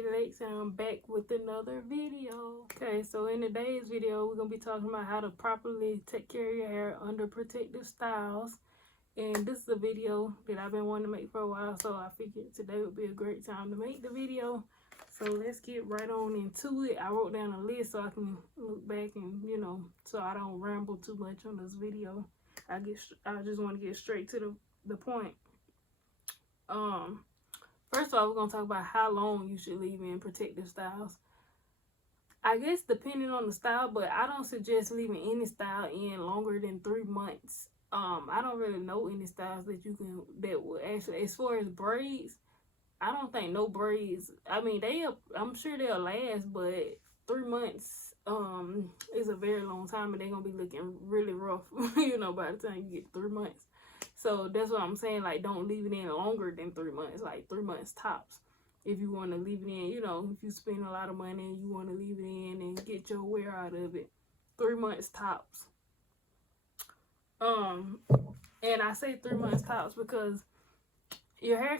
Lady Lakes, and I'm back with another video. Okay, so in today's video, we're going to be talking about how to properly take care of your hair under protective styles. And this is a video that I've been wanting to make for a while, so I figured today would be a great time to make the video. So let's get right on into it. I wrote down a list so I can look back and, so I don't ramble too much on this video. I just want to get straight to the point. First of all, we're going to talk about how long you should leave in protective styles. I guess depending on the style, but I don't suggest leaving any style in longer than 3 months. I don't really know any styles that will actually, as far as braids, I don't think no braids. I mean, I'm sure they'll last, but 3 months is a very long time, and they're going to be looking really rough, by the time you get 3 months. So that's what I'm saying, like, don't leave it in longer than 3 months, like 3 months tops. If you want to leave it in, if you spend a lot of money and you want to leave it in and get your wear out of it, 3 months tops. And I say 3 months tops because your hair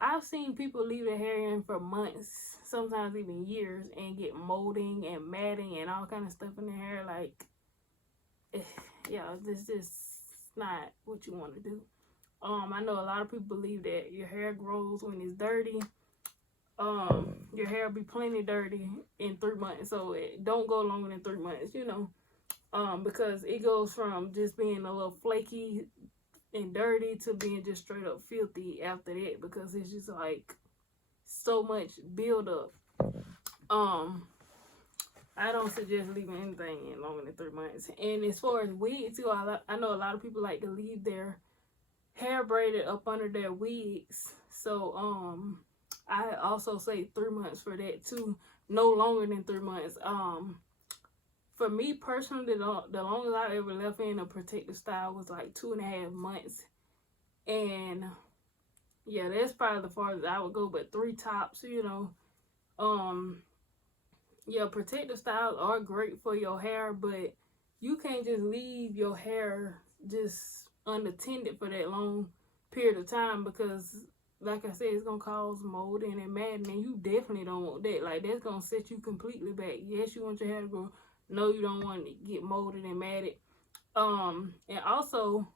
I've seen people leave their hair in for months, sometimes even years, and get molding and matting and all kind of stuff in their hair. Like, yeah, this just not what you want to do. I know a lot of people believe that your hair grows when it's dirty. Your hair will be plenty dirty in 3 months, so it don't go longer than 3 months, because it goes from just being a little flaky and dirty to being just straight up filthy after that, because it's just like so much buildup. I don't suggest leaving anything in longer than 3 months. And as far as wigs too, I know a lot of people like to leave their hair braided up under their wigs. So I also say 3 months for that too. No longer than 3 months. For me personally, the longest I ever left in a protective style was like 2.5 months. And yeah, that's probably the farthest I would go, but 3 tops, yeah, protective styles are great for your hair, but you can't just leave your hair just unattended for that long period of time, because like I said, it's gonna cause molding and matting, and you definitely don't want that. Like, that's gonna set you completely back. Yes, you want your hair to grow. No, you don't want to get molded and matted. And also,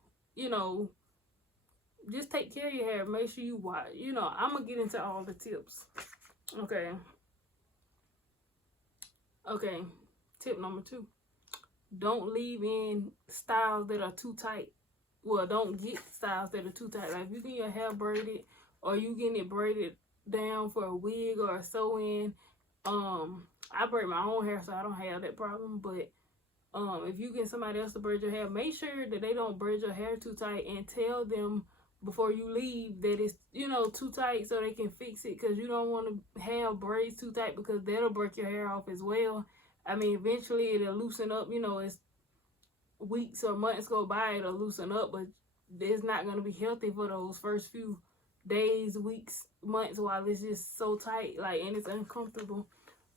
just take care of your hair. Make sure you watch. I'm gonna get into all the tips. Okay, tip number 2. Don't leave in styles that are too tight. Well, don't get styles that are too tight. Like, if you get your hair braided or you getting it braided down for a wig or a sew-in, I braid my own hair, so I don't have that problem. But if you get somebody else to braid your hair, make sure that they don't braid your hair too tight, and tell them before you leave that it's, too tight, so they can fix it, because you don't want to have braids too tight, because that'll break your hair off as well. I mean, eventually it'll loosen up, as weeks or months go by, it'll loosen up, but it's not going to be healthy for those first few days, weeks, months, while it's just so tight, like, and it's uncomfortable.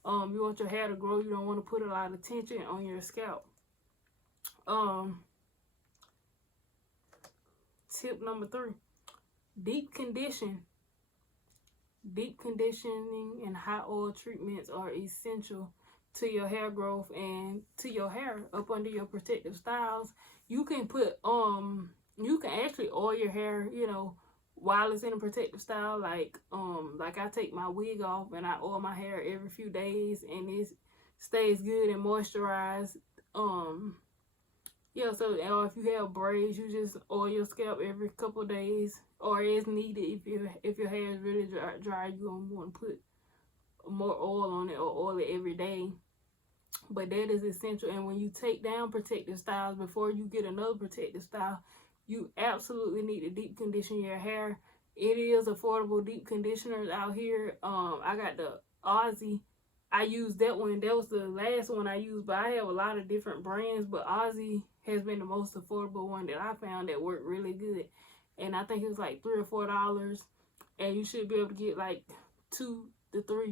You want your hair to grow. You don't want to put a lot of tension on your scalp. Tip number 3, deep condition. Deep conditioning and hot oil treatments are essential to your hair growth and to your hair up under your protective styles. You can put you can actually oil your hair, while it's in a protective style. Like I take my wig off and I oil my hair every few days, and it stays good and moisturized. Yeah, so if you have braids, you just oil your scalp every couple of days, or as needed. If your hair is really dry, you're gonna want to put more oil on it, or oil it every day. But that is essential. And when you take down protective styles, before you get another protective style, you absolutely need to deep condition your hair. It is affordable deep conditioners out here. I got the Aussie. I used that one. That was the last one I used, but I have a lot of different brands, but Aussie has been the most affordable one that I found that worked really good. And I think it was like $3 or $4, and you should be able to get like 2 to 3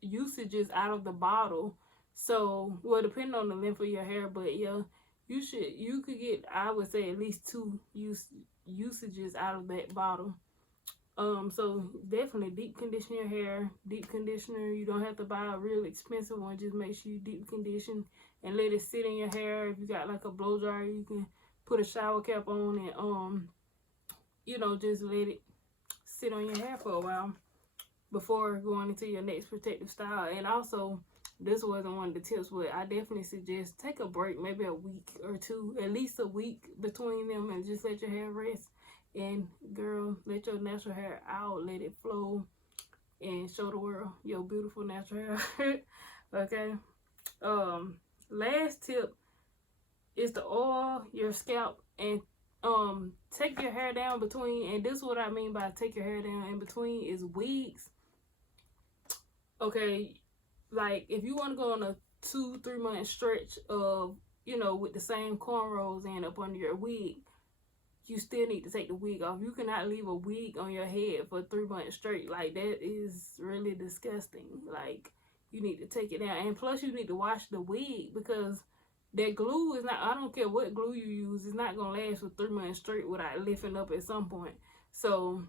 usages out of the bottle. So, well, depending on the length of your hair, but yeah, you could get, I would say, at least 2 usages out of that bottle. So definitely deep condition your hair. Deep conditioner, you don't have to buy a real expensive one. Just make sure you deep condition and let it sit in your hair. If you got like a blow dryer, you can put a shower cap on and you know, just let it sit on your hair for a while before going into your next protective style. And also, this wasn't one of the tips, but I definitely suggest take a break, maybe a week or two, at least a week between them, and just let your hair rest. And girl, let your natural hair out, let it flow, and show the world your beautiful natural hair. Okay. Last tip is to oil your scalp and take your hair down between, and this is what I mean by take your hair down in between is wigs. Okay, like if you want to go on a 2-3 month stretch of, you know, with the same cornrows and up under your wig, you still need to take the wig off. You cannot leave a wig on your head for 3 months straight. Like, that is really disgusting. Like, you need to take it down. And plus, you need to wash the wig, because that glue is not, I don't care what glue you use, it's not going to last for 3 months straight without lifting up at some point. So,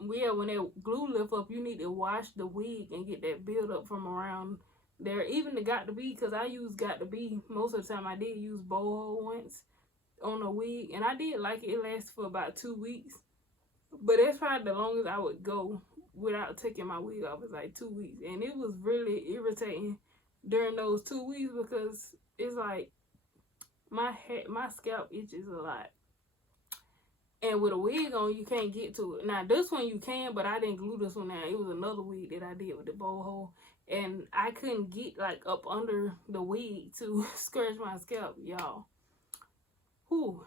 yeah, when that glue lift up, you need to wash the wig and get that build up from around there. Even the got to be, because I use got to be most of the time. I did use boho once on a wig, and I did like it. It lasted for about 2 weeks, but that's probably the longest I would go without taking my wig off. It's like 2 weeks, and it was really irritating during those 2 weeks, because it's like my scalp itches a lot. And with a wig on, you can't get to it. Now, this one you can, but I didn't glue this one down. It was another wig that I did with the boho. And I couldn't get, like, up under the wig to scratch my scalp, y'all. Whew.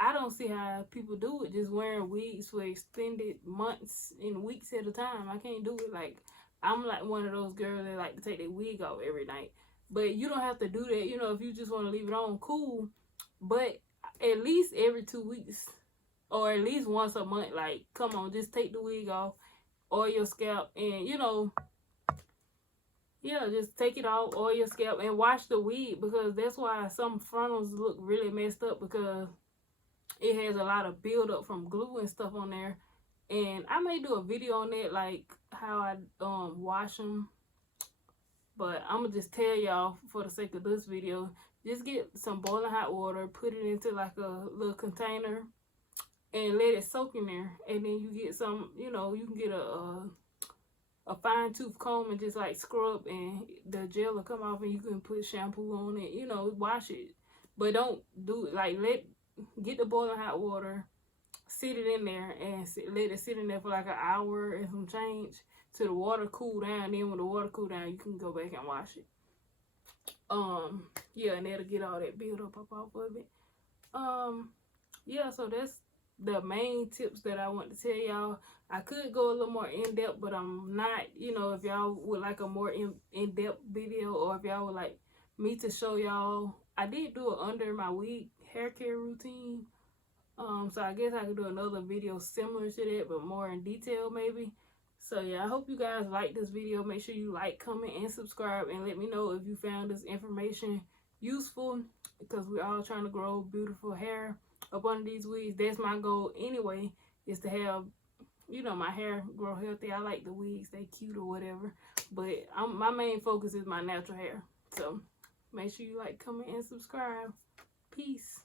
I don't see how people do it, just wearing wigs for extended months and weeks at a time. I can't do it. Like, I'm like one of those girls that like to take their wig off every night. But you don't have to do that. You know, if you just want to leave it on, cool. But at least every 2 weeks, or at least once a month, like, come on, just take the wig off, oil your scalp, and, you know, yeah, just take it off, oil your scalp, and wash the wig, because that's why some frontals look really messed up, because it has a lot of buildup from glue and stuff on there. And I may do a video on that, like how I wash them, but I'm gonna just tell y'all for the sake of this video, just get some boiling hot water, put it into like a little container, and let it soak in there. And then you get some, you know, you can get a fine tooth comb and just like scrub, and the gel will come off, and you can put shampoo on it, you know, wash it. But don't do it, like, get the boiling hot water, sit it in there, and let it sit in there for like an hour and some change till the water cool down. Then when the water cool down, you can go back and wash it. Yeah, and that'll get all that build up off of it. Yeah, so that's the main tips that I want to tell y'all. I could go a little more in-depth, but I'm not. You know, if y'all would like a more in-depth video, or if y'all would like me to show y'all, I did do it under my wig hair care routine. So I guess I could do another video similar to that, but more in detail maybe. So yeah, I hope you guys like this video. Make sure you like, comment, and subscribe, and let me know if you found this information useful, because we're all trying to grow beautiful hair up under these wigs. That's my goal anyway, is to have, you know, my hair grow healthy. I like the wigs, they cute or whatever, but my main focus is my natural hair. So make sure you like, comment, and subscribe. Peace.